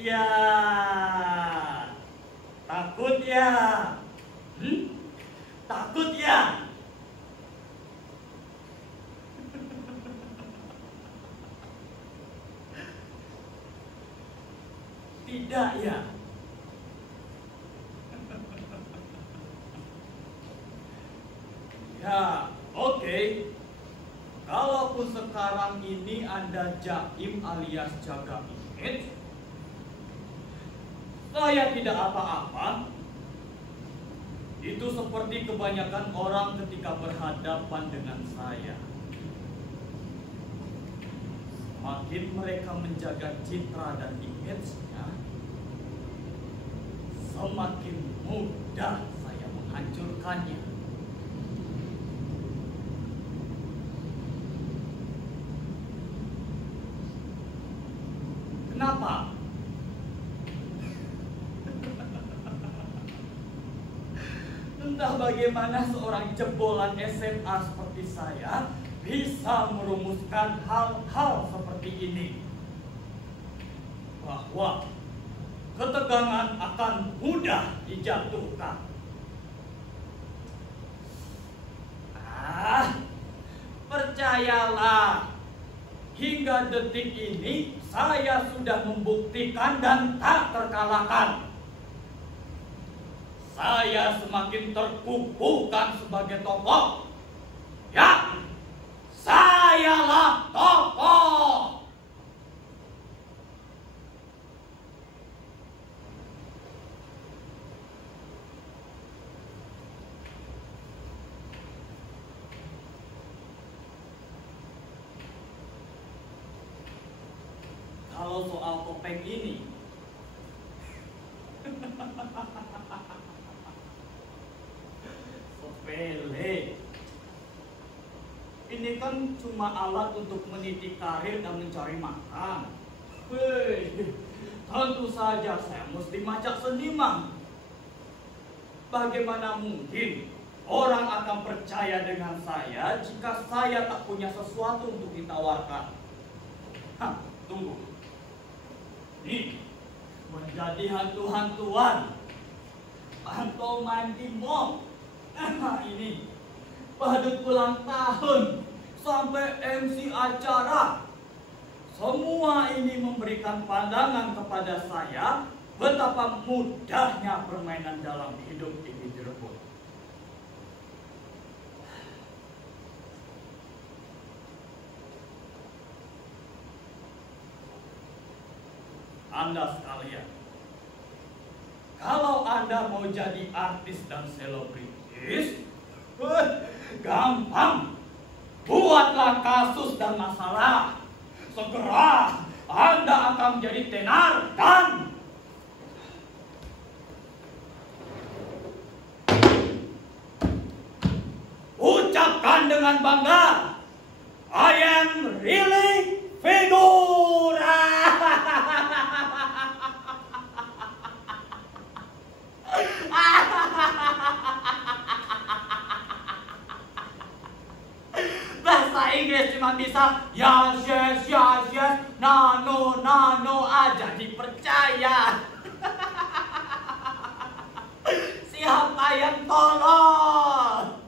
ya? Takut ya? Takut ya? Tidak ya? Ya, oke. Kalaupun sekarang ini Anda jaim alias jaga image, saya tidak apa-apa. Itu seperti kebanyakan orang ketika berhadapan dengan saya. Semakin mereka menjaga citra dan image-nya, semakin mudah saya menghancurkannya. Kenapa? Entah bagaimana seorang jebolan SMA seperti saya bisa merumuskan hal-hal seperti ini. Bahwa ketegangan akan mudah dijatuhkan. Percayalah, hingga detik ini saya sudah membuktikan dan tak terkalahkan. Saya semakin terkukuhkan sebagai tokoh. Ya, sayalah tokoh. Kalau soal topeng ini, sepele. Ini kan cuma alat untuk meniti karir dan mencari makan. Tentu saja saya mesti macak seniman. Bagaimana mungkin orang akan percaya dengan saya jika saya tak punya sesuatu untuk ditawarkan? Tunggu. Ini menjadi hantu-hantuan atau main timbong. Ini badut ulang tahun sampai MC acara. Semua ini memberikan pandangan kepada saya betapa mudahnya permainan dalam hidup ini direbut. Anda sekalian, kalau Anda mau jadi artis dan selebritis, gampang. Buatlah kasus dan masalah. Segera Anda akan menjadi tenar dan ucapkan dengan bangga, I am really Figura. Bahasa Inggris cuma bisa yes, yes, yes, yes, no, no, no, no aja dipercaya. Siapa yang tolong?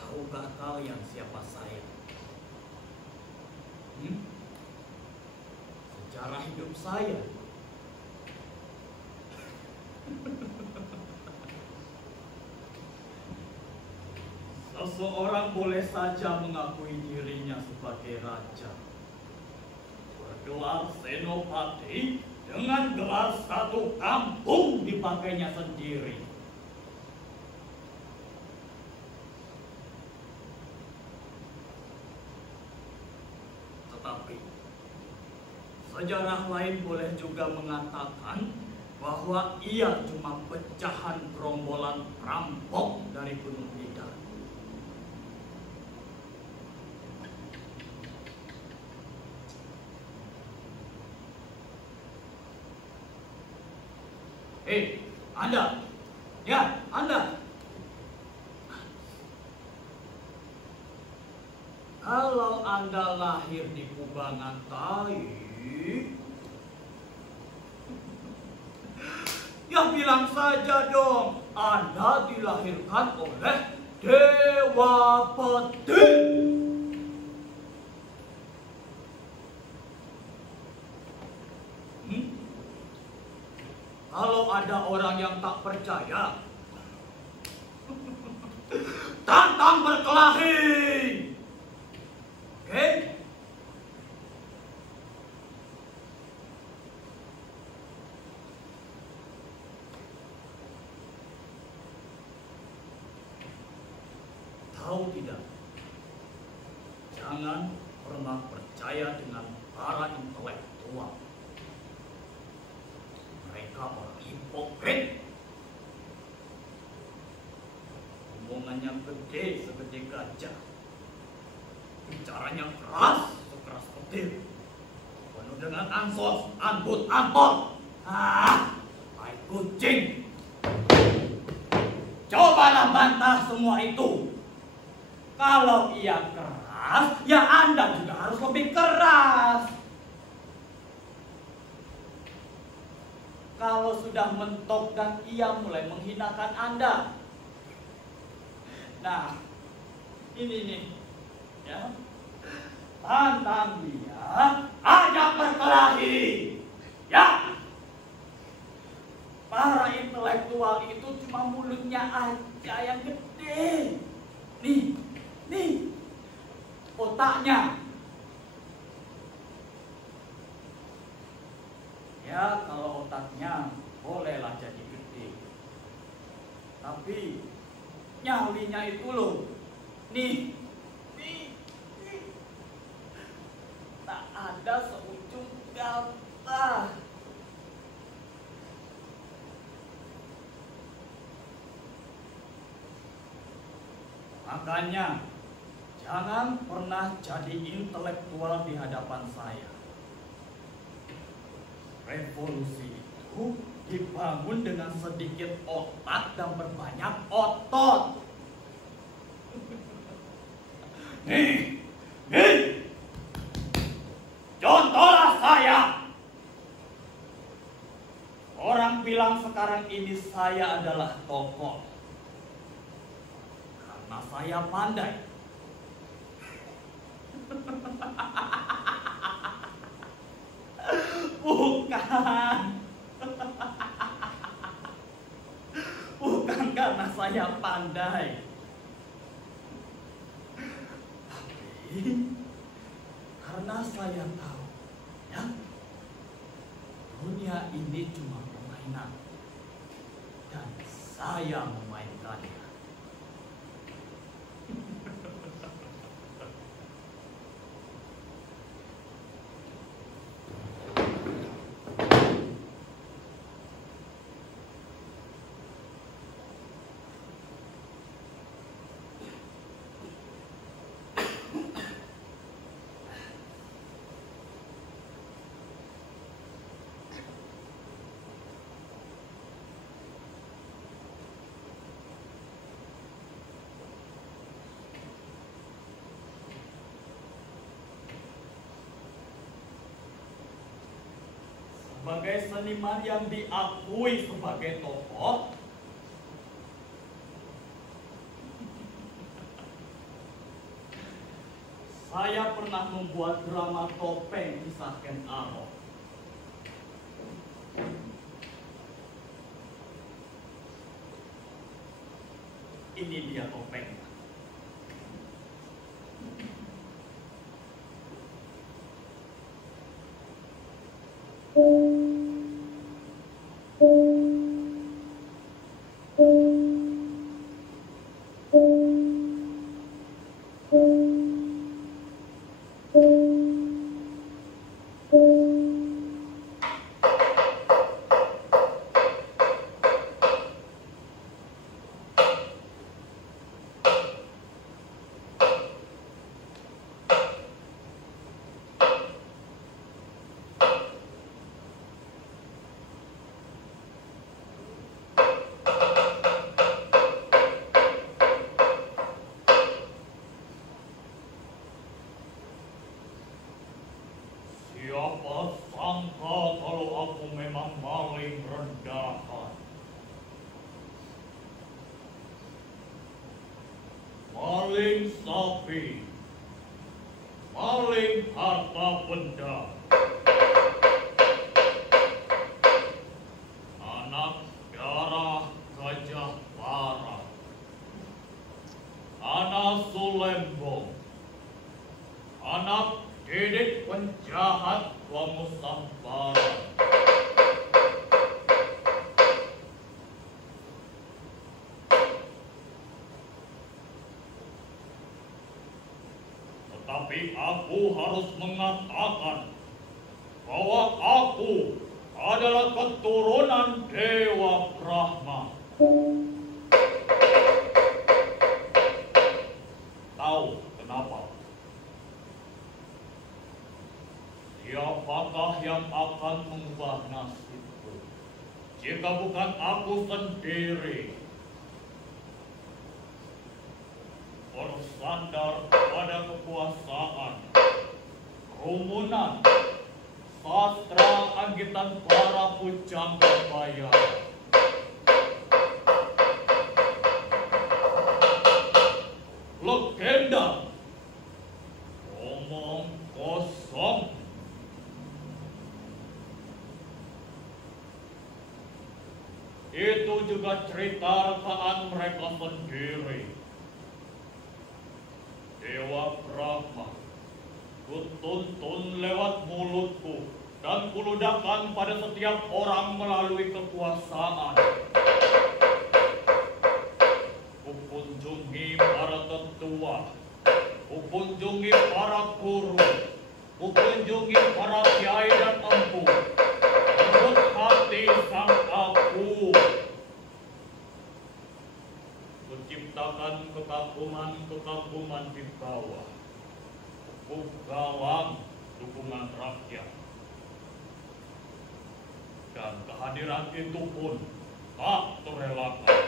Tahukah kalian siapa saya? Sejarah hidup saya. Seseorang boleh saja mengakui dirinya sebagai raja, bergelar senopati dengan gelar satu kampung dipakainya sendiri. Tetapi sejarah lain boleh juga mengatakan bahwa ia cuma pecahan gerombolan perampok dari Gunung Tidar. Anda. Ya, Anda. Kalau Anda lahir di kubangan tai, ya bilang saja dong, Anda dilahirkan oleh Dewa Petir. Kalau ada orang yang tak percaya, tantang berkelahi. Oke? Tahu tidak? Jangan pernah percaya dengan para intelektual. Mereka orang hipokrit. Omongannya gede segede gajah. Bicaranya keras sekeras petir. Penuh dengan ansos, antut, antot. Tai kucing. Cobalah bantah semua itu. Kalau ia keras, ya Anda juga harus lebih keras. Kalau sudah mentok dan ia mulai menghinakan Anda. Nah, ini nih, ya, tantang dia, ajak berkelahi, ya. Para intelektual itu cuma mulutnya aja yang gede. Nih, otaknya. Ya, kalau otaknya bolehlah jadi gede. Tapi nyalinya itu loh. Nih. Tak ada seujung gata. Makanya jangan pernah jadi intelektual di hadapan saya. Revolusi itu dibangun dengan sedikit otak dan berbanyak otot. Nih, contohlah saya. Orang bilang sekarang ini saya adalah tokoh karena saya pandai. Bukan. Bukan karena saya pandai. Tapi karena saya tahu, ya, dunia ini cuma permainan dan saya memainkannya. Sebagai seniman yang diakui sebagai tokoh, saya pernah membuat drama topeng kisah Ken Arok. Ini dia topengnya. maling sapi, maling harta benda, anak darah gajah parah, anak sulembong, anak didik penjahat Wamusambara. Tetapi aku harus mengatakan bahwa aku adalah keturunan Dewa Brahma. Tahu kenapa? Siapakah yang akan mengubah nasibku jika bukan aku sendiri? Bersandar pada kekuasaan, kerumunan, sastra anggitan para pujangga bayar. Legenda, omong kosong. Itu juga cerita rekaan mereka sendiri. Dewa Brahma, kutuntun lewat mulutku dan kuludakan pada setiap orang melalui kekuasaan. Kukunjungi para tetua, kukunjungi para guru, kukunjungi para kiai dan empu. Menurut hati sang aku, menciptakan kekaguman-kekaguman di bawah, galang dukungan rakyat, dan kehadiran itu pun tak terelakkan.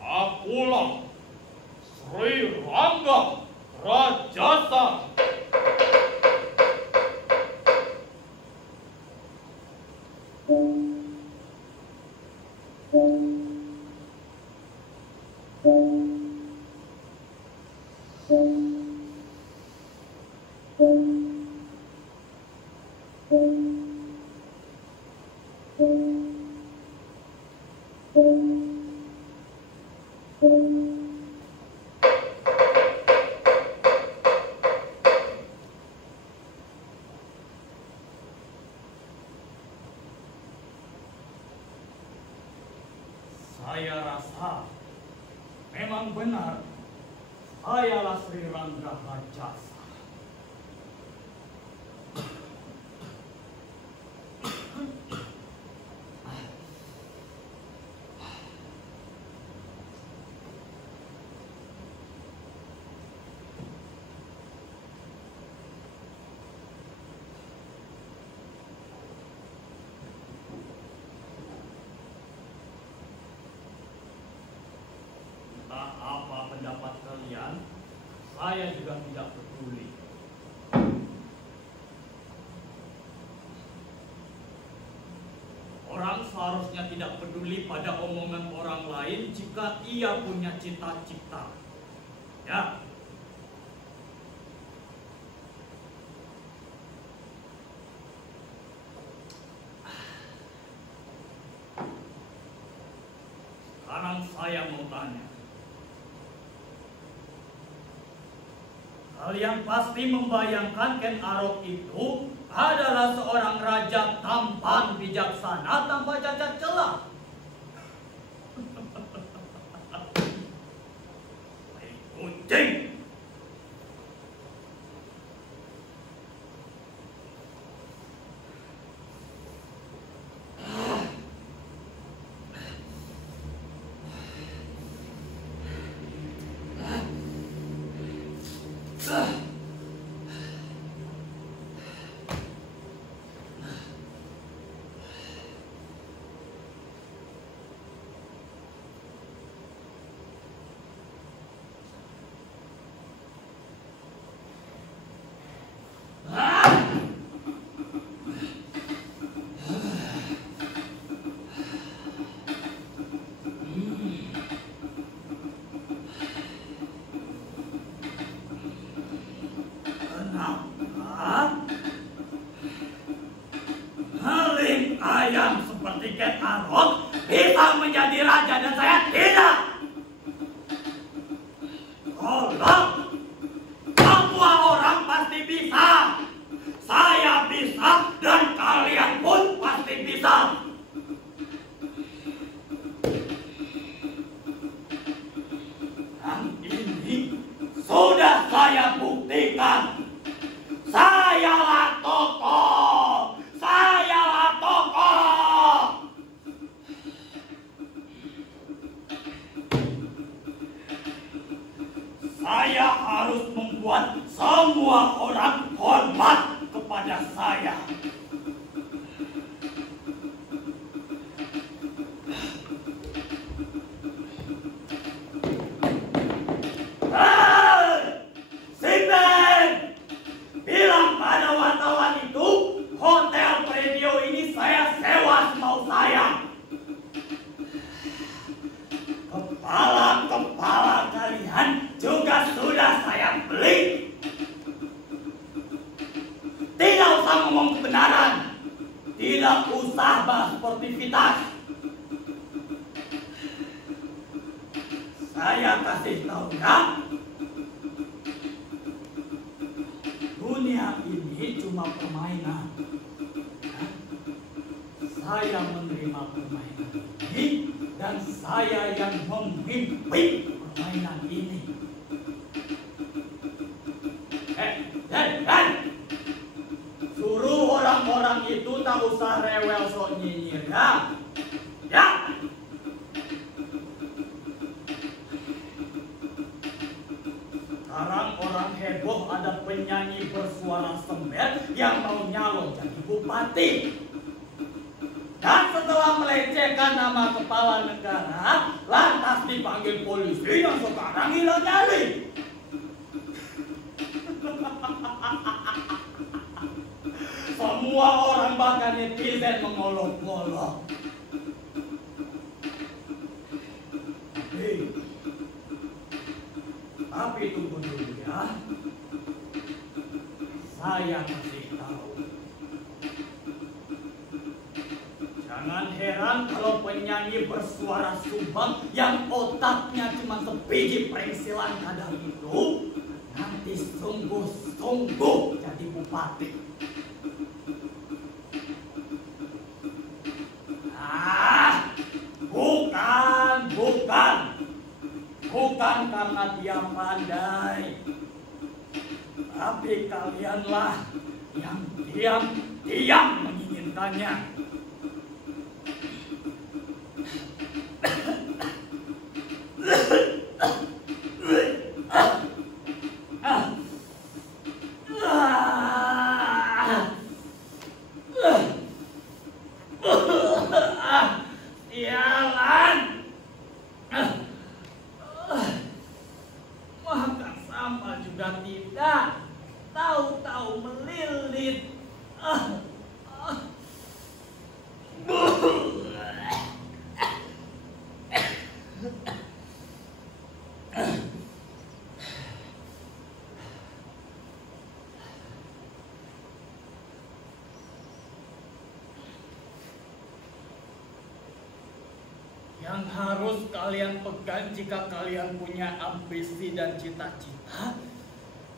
Akulah Sri Rangga Rajasa. Saya rasa memang benar sayalah Sri Rangga Rajasa. Apa pendapat kalian, saya juga tidak peduli. Orang seharusnya tidak peduli pada omongan orang lain jika ia punya cita-cita. Ya. Sekarang saya mau tanya. Kalian pasti membayangkan Ken Arok itu adalah seorang raja tampan bijaksana tanpa cacat celah. Kucing. ayam seperti Ketarot bisa menjadi raja dan saya tidak. Tolong, semua orang pasti bisa. Saya bisa dan kalian pun pasti bisa. Dan ini sudah saya buktikan. Sayalah tokoh. Sayalah tokoh. Saya harus membuat semua orang hormat kepada saya. Sinten, bilang pada wartawan itu hotel Predio ini saya sewa semau saya. Kepala-kepala kalian juga sudah saya beli. Tidak usah ngomong kebenaran. Tidak usah bahas sportivitas. Saya kasih tahu ya. Dunia ini cuma permainan. Saya menerima permainan ini dan saya yang memimpin permainan ini. Suruh orang-orang itu tak usah rewel sok nyinyir ya. Ya. Sekarang orang heboh ada penyanyi bersuara sember yang mau nyalon jadi bupati. Dan setelah melecehkan nama kepala negara, lantas dipanggil polisi yang sekarang hilang nyali. Semua orang bahkan netizen mengolok-olok. Tapi tunggu dulu ya. Saya kasih tahu. Jangan heran kalau penyanyi bersuara sumbang yang otaknya cuma sebiji pringsilan kadang itu nanti sungguh-sungguh jadi bupati. Bukan karena dia pandai, tapi kalianlah yang diam-diam menginginkannya. Yang harus kalian pegang jika kalian punya ambisi dan cita-cita,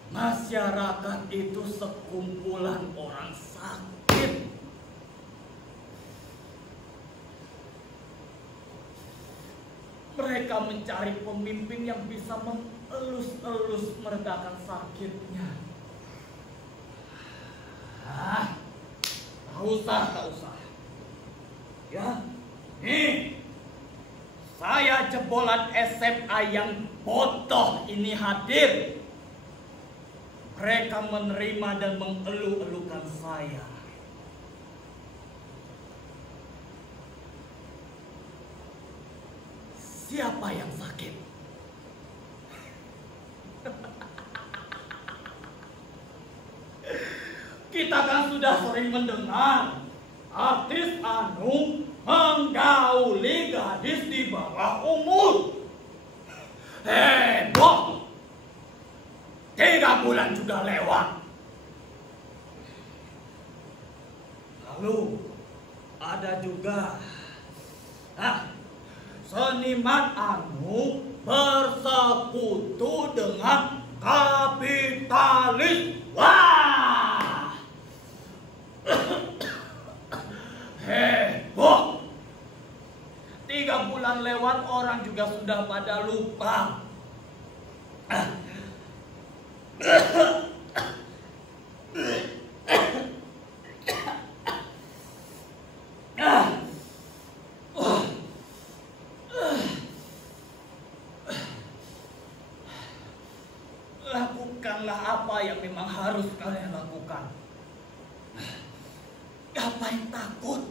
masyarakat itu sekumpulan orang sakit. Mereka mencari pemimpin yang bisa mengelus-elus meredakan sakitnya. Tak usah. Ya, nih. Saya jebolan SMA yang bodoh ini hadir. Mereka menerima dan mengeluh-elukan saya. Siapa yang sakit? Kita kan sudah sering mendengar artis anu menggauli gadis di bawah umur. Heboh. 3 bulan juga lewat. Lalu Ada juga seniman anu bersekutu dengan kapitalis. Wah, heboh. 3 bulan lewat, orang juga sudah pada lupa. Lakukanlah apa yang memang harus kalian lakukan. Ngapain takut?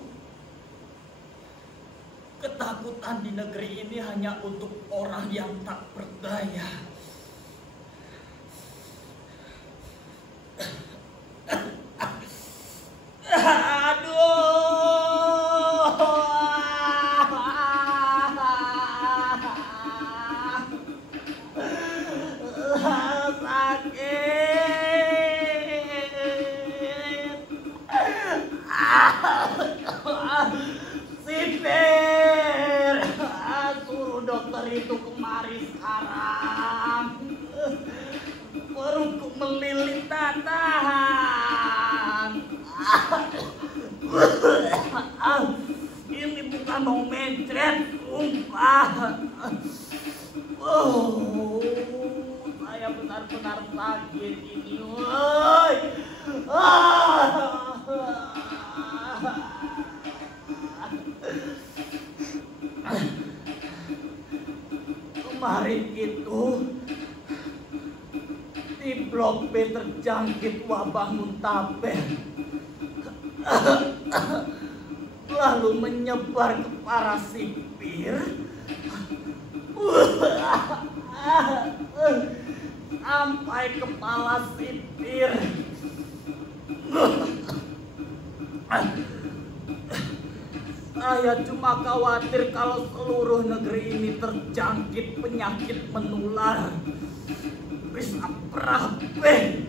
Ketakutan di negeri ini hanya untuk orang yang tak berdaya. Sipir, suruh dokter itu kemari sekarang. Perutku melilit tak tahan. Ini bukan mau mencret, sumpah. Saya benar-benar sakit ini, woi. Kemarin itu di Blok B terjangkit wabah muntaber, lalu menyebar ke para sipir, sampai kepala sipir. Saya cuma khawatir kalau seluruh negeri ini terjangkit penyakit menular. Bisa berabe.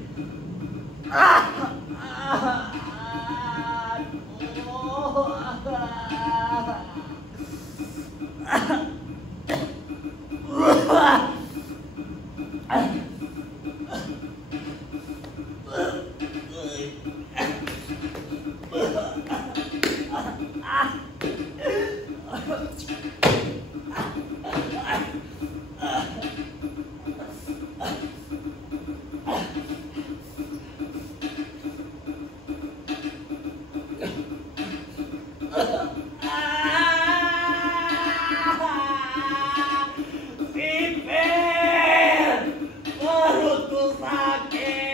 Sipir, perutku sakit.